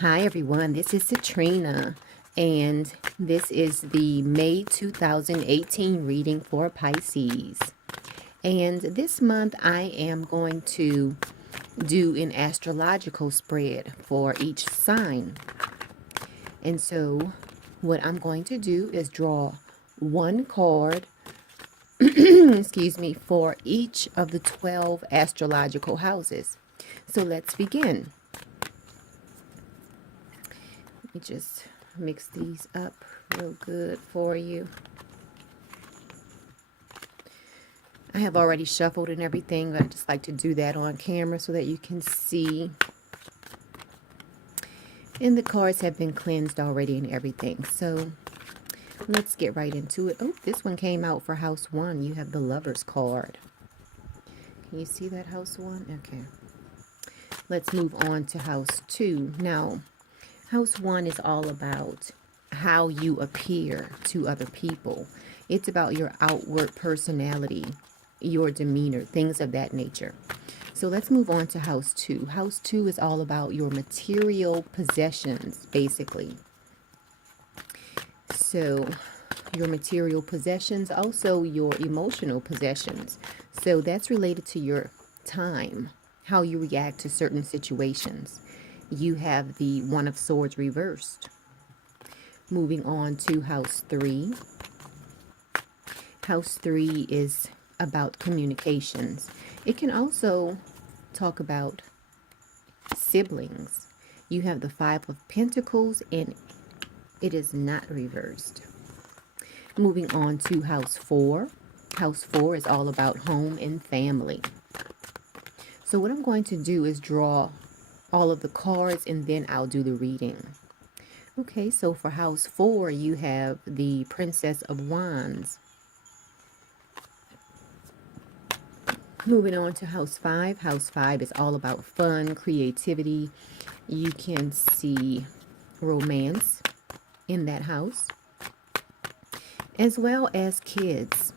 Hi everyone, this is Citrina, and this is the May 2018 reading for Pisces. And this month I am going to do an astrological spread for each sign. And so what I'm going to do is draw one card, excuse me, for each of the 12 astrological houses. So let's begin. Let me just mix these up real good for you. I have already shuffled and everything, but I just like to do that on camera so that you can see. And the cards have been cleansed already and everything. So let's get right into it. Oh, this one came out for house 1. You have the Lover's card. Can you see that, house 1? Okay. Let's move on to house 2. Now, house 1 is all about how you appear to other people. It's about your outward personality, your demeanor, things of that nature. So let's move on to house 2. House 2 is all about your material possessions, basically. So your material possessions, also your emotional possessions. So that's related to your time, how you react to certain situations. You have the One of Swords reversed. Moving on to house 3. House 3 is about communications. It can also talk about siblings. You have the Five of Pentacles and it is not reversed. Moving on to house 4. House 4 is all about home and family. So what I'm going to do is draw all of the cards and then I'll do the reading. Okay, so for house 4, you have the Princess of Wands. Moving on to house 5. House 5 is all about fun, creativity. You can see romance in that house, as well as kids.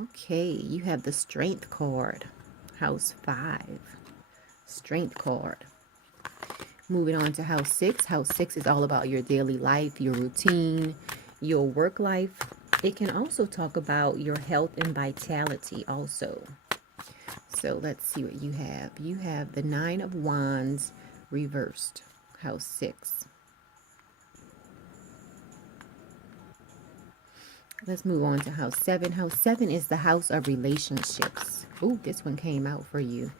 Okay, you have the Strength card, house 5, Strength card. Moving on to house 6. House 6 is all about your daily life, your routine, your work life. It can also talk about your health and vitality also. So let's see what you have. You have the Nine of Wands reversed, house 6. Let's move on to house 7. House 7 is the house of relationships. Oh, this one came out for you.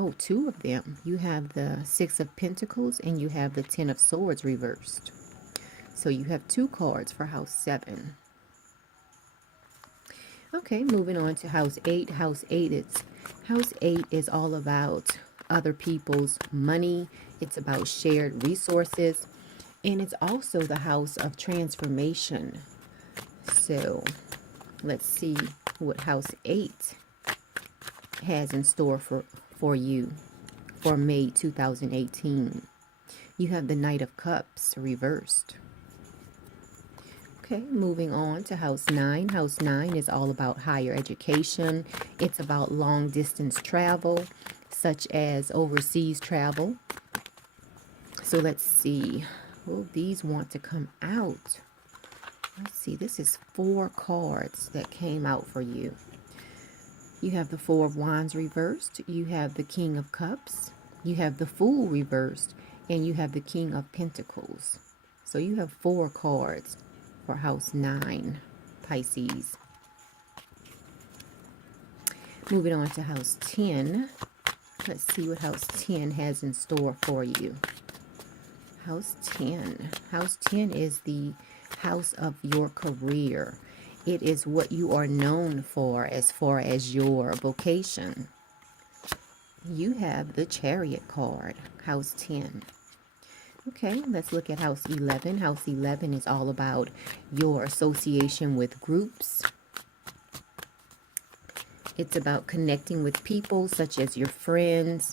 Oh, 2 of them. You have the Six of Pentacles and you have the Ten of Swords reversed. So you have 2 cards for house 7. Okay, moving on to house 8. House 8 is all about other people's money. It's about shared resources. And it's also the house of transformation. So let's see what house 8 has in store for you for May 2018. You have the Knight of Cups reversed. Okay, moving on to house 9. House 9 is all about higher education. It's about long distance travel, such as overseas travel. So let's see. Well, these want to come out. Let's see, this is 4 cards that came out for you. You have the Four of Wands reversed. You have the King of Cups. You have the Fool reversed. And you have the King of Pentacles. So you have 4 cards for house 9, Pisces. Moving on to house 10. Let's see what house 10 has in store for you. House 10. House 10 is the house of your career. It is what you are known for as far as your vocation. You have the Chariot card, house 10. Okay, let's look at house 11. House 11 is all about your association with groups. It's about connecting with people such as your friends.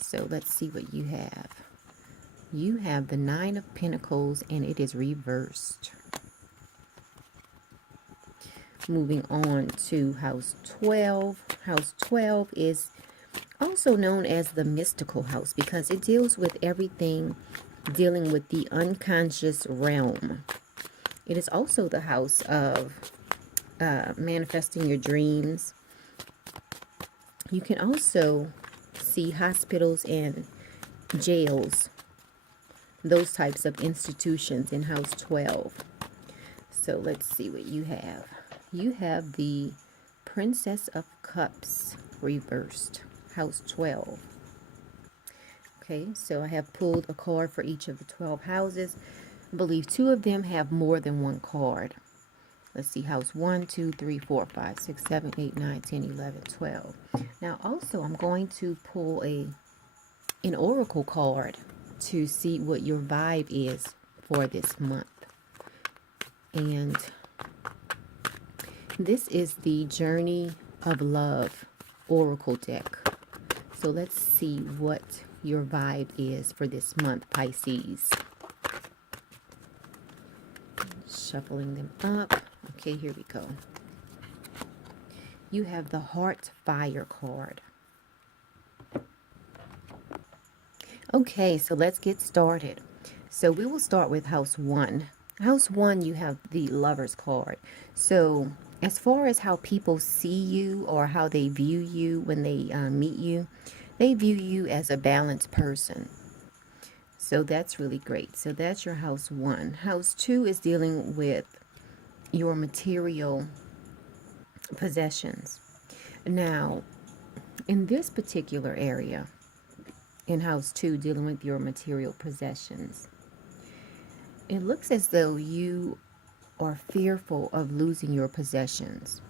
So let's see what you have. You have the Nine of Pentacles and it is reversed. Moving on to house 12. House 12 is Also known as the mystical house because it deals with everything dealing with the unconscious realm. It is also the house of manifesting your dreams. You can also see hospitals and jails, those types of institutions in house 12. So let's see what you have. You have the Princess of Cups reversed, house 12. Okay, so I have pulled a card for each of the 12 houses. I believe 2 of them have more than one card. Let's see, house 1, 2, 3, 4, 5, 6, 7, 8, 9, 10, 11, 12. Now also I'm going to pull an oracle card to see what your vibe is for this month. And this is the Journey of Love oracle deck. So let's see what your vibe is for this month, Pisces. Shuffling them up. Okay, here we go. You have the Heart Fire card. Okay, so let's get started. So we will start with house 1. House 1, you have the Lovers card. So as far as how people see you or how they view you when they meet you, they view you as a balanced person. So that's really great. So that's your house 1. House 2 is dealing with your material possessions. Now, in this particular area, in house 2, dealing with your material possessions, it looks as though you are fearful of losing your possessions.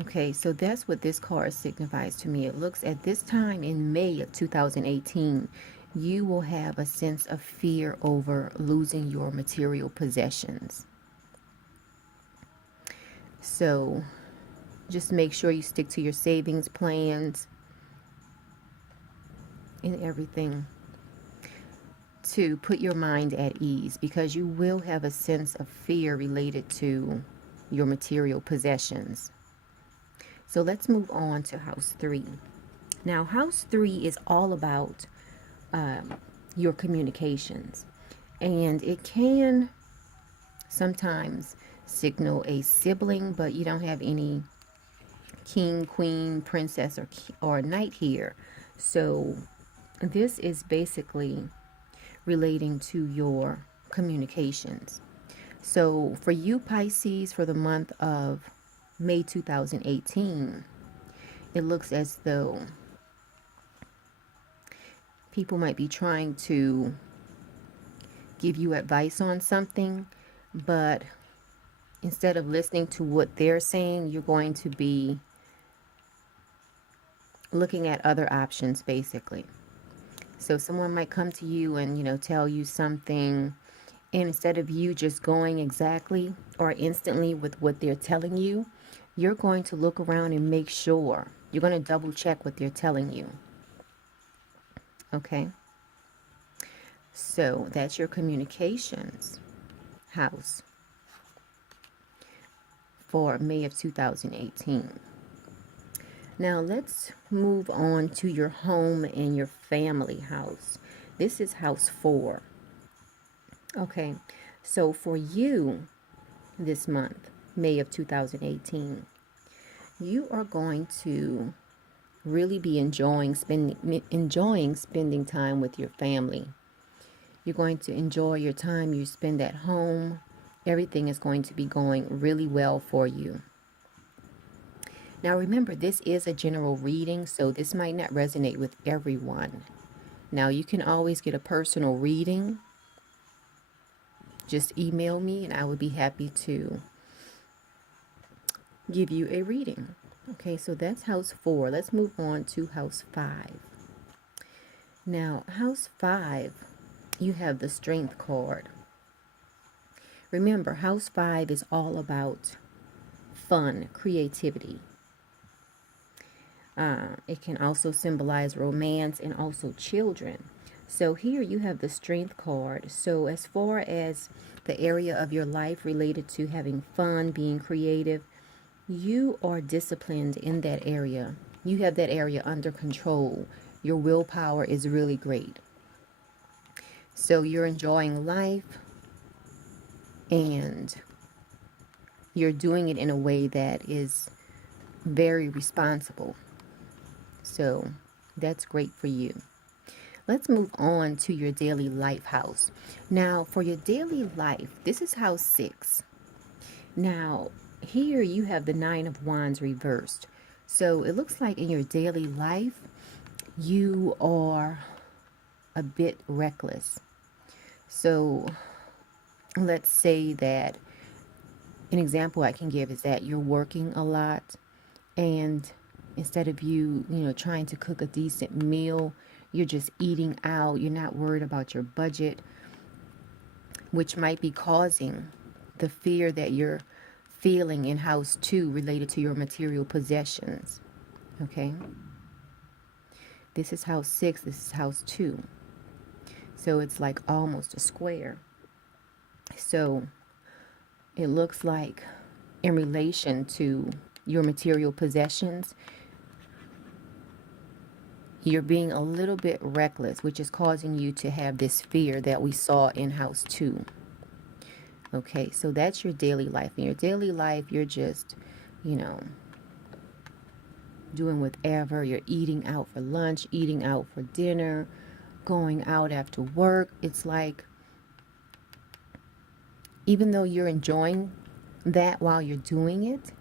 Okay, so that's what this card signifies to me. It looks at this time in May of 2018, you will have a sense of fear over losing your material possessions. So just make sure you stick to your savings plans and everything to put your mind at ease, because you will have a sense of fear related to your material possessions. So let's move on to house 3. Now, house 3 is all about your communications, and it can sometimes signal a sibling, but you don't have any king, queen, princess, or knight here. So this is basically relating to your communications. So for you, Pisces, for the month of May 2018, it looks as though people might be trying to give you advice on something, but instead of listening to what they're saying, you're going to be looking at other options, basically. So someone might come to you and, tell you something, and instead of you just going exactly or instantly with what they're telling you, you're going to look around and make sure. You're going to double check what they're telling you. Okay? So that's your communications house for May of 2018. Now let's move on to your home and your family house. This is house 4. Okay, so for you this month, May of 2018, you are going to really be enjoying spending time with your family. You're going to enjoy your time you spend at home. Everything is going to be going really well for you. Now remember, this is a general reading, so this might not resonate with everyone. Now you can always get a personal reading. Just email me and I would be happy to give you a reading. Okay, so that's house 4. Let's move on to house 5. Now, house 5, you have the Strength card. Remember, house 5 is all about fun, creativity. It can also symbolize romance and also children. So here you have the Strength card. So as far as the area of your life related to having fun, being creative, you are disciplined in that area. You have that area under control. Your willpower is really great. So you're enjoying life, and you're doing it in a way that is very responsible. So that's great for you. Let's move on to your daily life house. Now, for your daily life, this is house 6. Now, here you have the 9 of Wands reversed. So it looks like in your daily life, you are a bit reckless. So let's say that an example I can give is that you're working a lot, and instead of you trying to cook a decent meal, you're just eating out. You're not worried about your budget, which might be causing the fear that you're feeling in house 2 related to your material possessions. Okay? This is house 6, this is house 2. So it's like almost a square. So it looks like in relation to your material possessions, you're being a little bit reckless, which is causing you to have this fear that we saw in house 2. Okay, so that's your daily life. In your daily life, you're just, doing whatever. You're eating out for lunch, eating out for dinner, going out after work. It's like, even though you're enjoying that while you're doing it,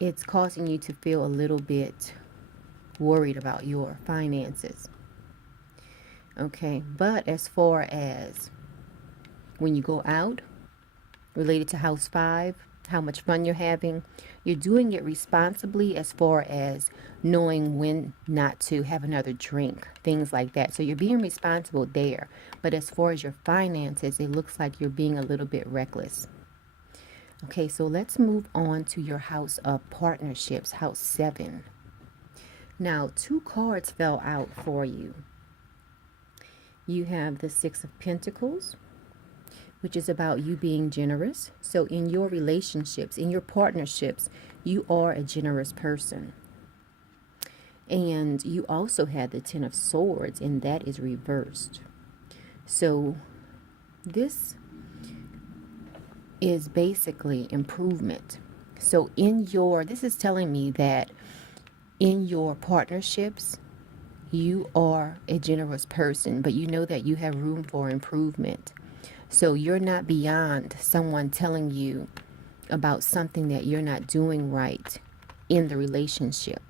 it's causing you to feel a little bit worried about your finances. Okay, but as far as when you go out, related to house 5, how much fun you're having, you're doing it responsibly as far as knowing when not to have another drink, things like that. So you're being responsible there. But as far as your finances, it looks like you're being a little bit reckless. Okay, so let's move on to your house of partnerships, house 7. Now, 2 cards fell out for you. You have the 6 of Pentacles, which is about you being generous. So in your relationships, in your partnerships, you are a generous person. And you also had the 10 of Swords, and that is reversed. So this is basically improvement. So this is telling me that in your partnerships, you are a generous person, but you know that you have room for improvement. So you're not beyond someone telling you about something that you're not doing right in the relationship.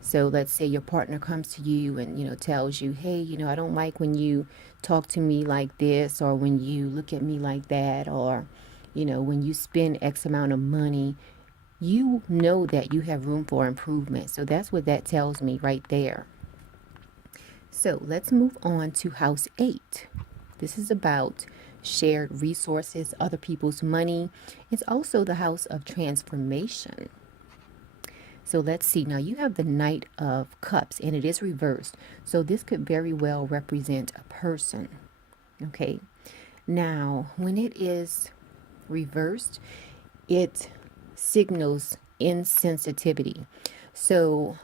So let's say your partner comes to you and, tells you, hey, I don't like when you talk to me like this, or when you look at me like that, or, when you spend X amount of money. You know that you have room for improvement. So that's what that tells me right there. So let's move on to house 8. This is about shared resources, other people's money. It's also the house of transformation. So let's see. Now you have the Knight of Cups, and it is reversed. So this could very well represent a person. Okay. Now, when it is reversed, it signals insensitivity. So,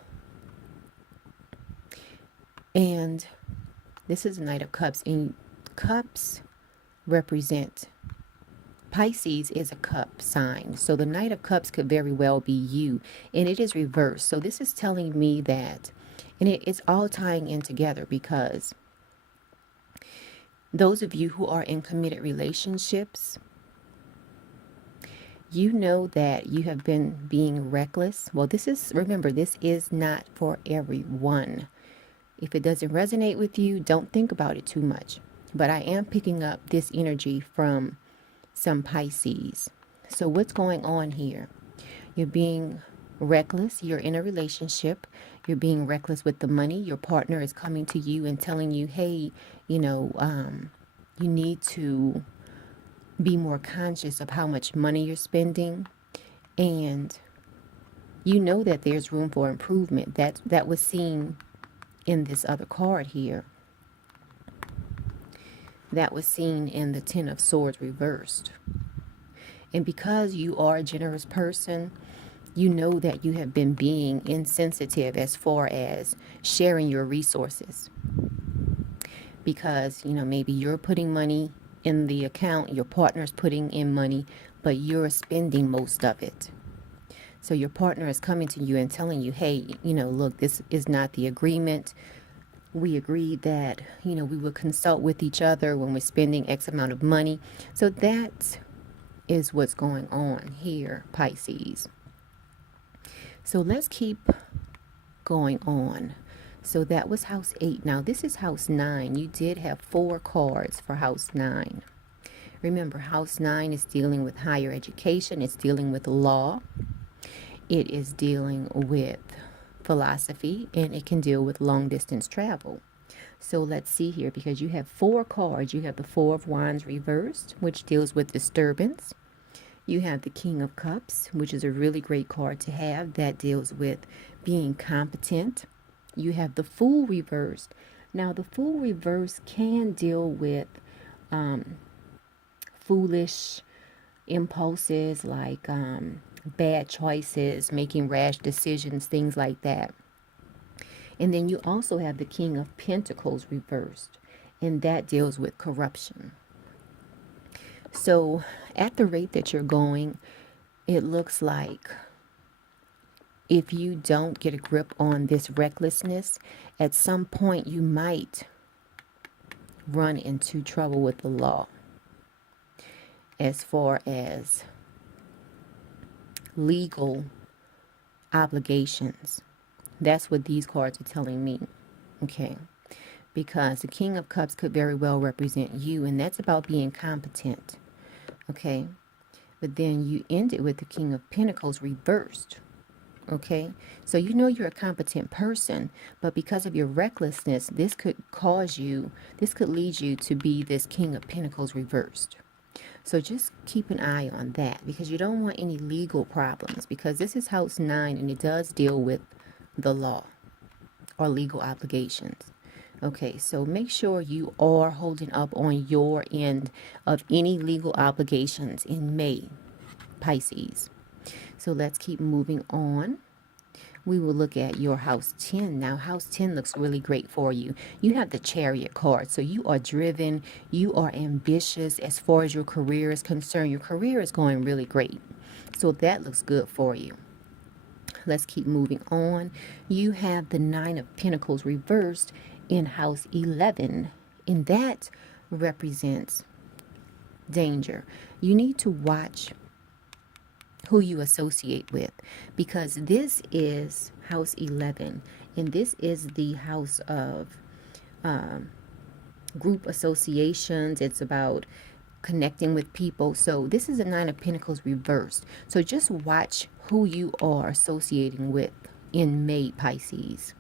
and this is the Knight of Cups, and cups represent Pisces is a cup sign. So the Knight of Cups could very well be you, and it is reversed. So this is telling me that, and it's all tying in together, because those of you who are in committed relationships, you know that you have been being reckless. Well, remember, this is not for everyone. If it doesn't resonate with you, don't think about it too much. But I am picking up this energy from some Pisces. So what's going on here? You're being reckless. You're in a relationship. You're being reckless with the money. Your partner is coming to you and telling you, hey, you need to be more conscious of how much money you're spending. And you know that there's room for improvement. That was seen in this other card here. That was seen in the 10 of Swords reversed. And because you are a generous person, You know that you have been being insensitive as far as sharing your resources, because, maybe you're putting money in the account, your partner's putting in money, but you're spending most of it. So your partner is coming to you and telling you, hey, look, this is not the agreement. We agreed that, we would consult with each other when we're spending X amount of money. So that is what's going on here, Pisces. So let's keep going on. So that was house 8. Now this is house 9. You did have 4 cards for house 9. Remember, house 9 is dealing with higher education. It's dealing with law. It is dealing with philosophy, and it can deal with long distance travel. So let's see here, because you have 4 cards. You have the 4 of Wands reversed, which deals with disturbance. You have the King of Cups, which is a really great card to have. That deals with being competent. You have the Fool reversed. Now, the Fool reverse can deal with foolish impulses, like bad choices, making rash decisions, things like that. And then you also have the King of Pentacles reversed, and that deals with corruption. So at the rate that you're going, it looks like if you don't get a grip on this recklessness, at some point you might run into trouble with the law as far as legal obligations. That's what these cards are telling me. Okay. Because the King of Cups could very well represent you, and that's about being competent. Okay. But then you end it with the King of Pentacles reversed. Okay. So you know you're a competent person, but because of your recklessness, this could lead you to be this King of Pentacles reversed. So just keep an eye on that, because you don't want any legal problems, because this is house 9 and it does deal with the law or legal obligations. Okay, so make sure you are holding up on your end of any legal obligations in May, Pisces. So let's keep moving on. We will look at your house 10. Now, house 10 looks really great for you. You have the Chariot card. So you are driven. You are ambitious as far as your career is concerned. Your career is going really great. So that looks good for you. Let's keep moving on. You have the 9 of Pentacles reversed in house 11. And that represents danger. You need to watch who you associate with, because this is house 11, and this is the house of group associations. It's about connecting with people. So this is a 9 of Pentacles reversed. So just watch who you are associating with in May, Pisces.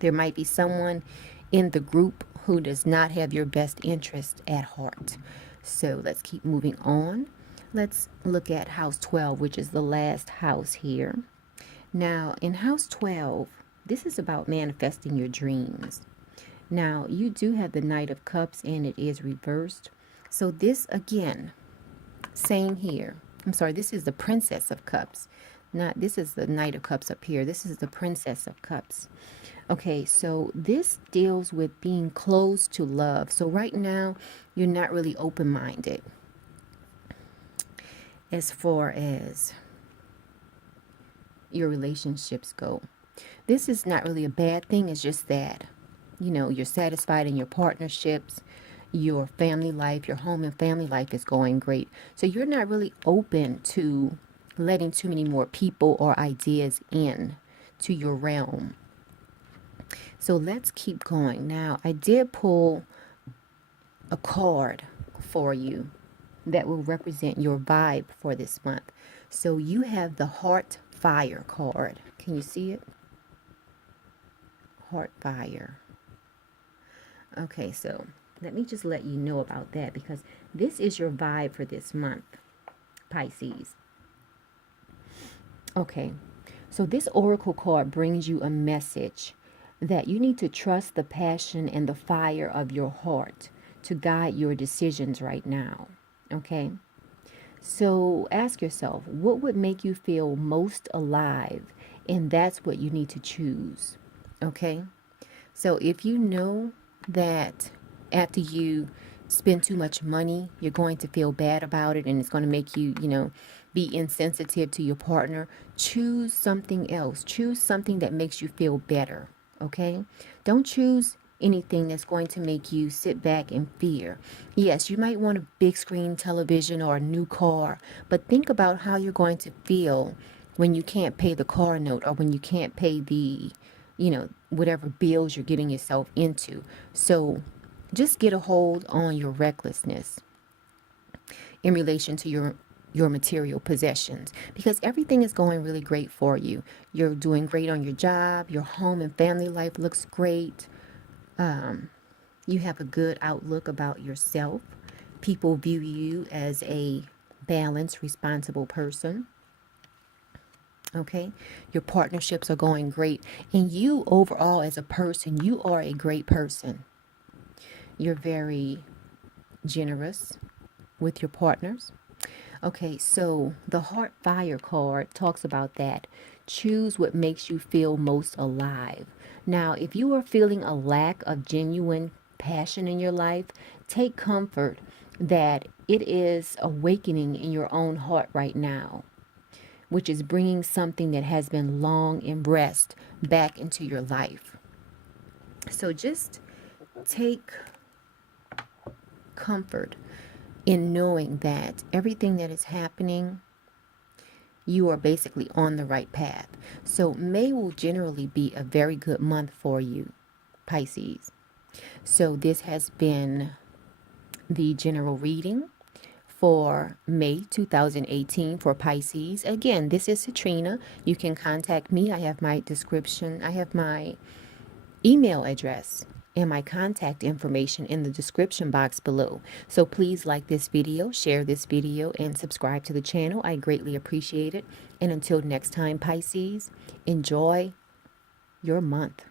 There might be someone in the group who does not have your best interest at heart. So let's keep moving on. Let's look at house 12, which is the last house here. Now, in house 12, this is about manifesting your dreams. Now, you do have the Knight of Cups, and it is reversed. So this, again, same here. I'm sorry, this is the Princess of Cups. This is the Knight of Cups up here. This is the Princess of Cups. Okay, so this deals with being closed to love. So right now, you're not really open-minded as far as your relationships go. This is not really a bad thing. It's just that, you're satisfied in your partnerships, your family life, your home and family life is going great. So you're not really open to letting too many more people or ideas in to your realm. So let's keep going. Now, I did pull a card for you that will represent your vibe for this month. So you have the Heart Fire card. Can you see it? Heart Fire. Okay, so let me just let you know about that, because this is your vibe for this month, Pisces. Okay, so this Oracle card brings you a message that you need to trust the passion and the fire of your heart to guide your decisions right now. Okay, So ask yourself, what would make you feel most alive? And that's what you need to choose. Okay? So if you know that after you spend too much money, you're going to feel bad about it and it's going to make you, be insensitive to your partner, choose something else. Choose something that makes you feel better. Okay? Don't choose anything that's going to make you sit back in fear. Yes, you might want a big screen television or a new car, but think about how you're going to feel when you can't pay the car note or when you can't pay the, whatever bills you're getting yourself into. So just get a hold on your recklessness in relation to your material possessions, because everything is going really great for you. You're doing great on your job. Your home and family life looks great. You have a good outlook about yourself. People view you as a balanced, responsible person. Okay, your partnerships are going great, and you overall as a person, you are a great person. You're very generous with your partners. Okay, so the Heart Fire card talks about that. Choose what makes you feel most alive. Now, if you are feeling a lack of genuine passion in your life, take comfort that it is awakening in your own heart right now, which is bringing something that has been long embraced back into your life. So just take comfort in knowing that everything that is happening, you are basically on the right path. So May will generally be a very good month for you, Pisces. So this has been the general reading for May 2018 for Pisces. Again, this is Citrina. You can contact me. I have my description. I have my email address and my contact information in the description box below. So please like this video, share this video, and subscribe to the channel. I greatly appreciate it. And until next time, Pisces, enjoy your month.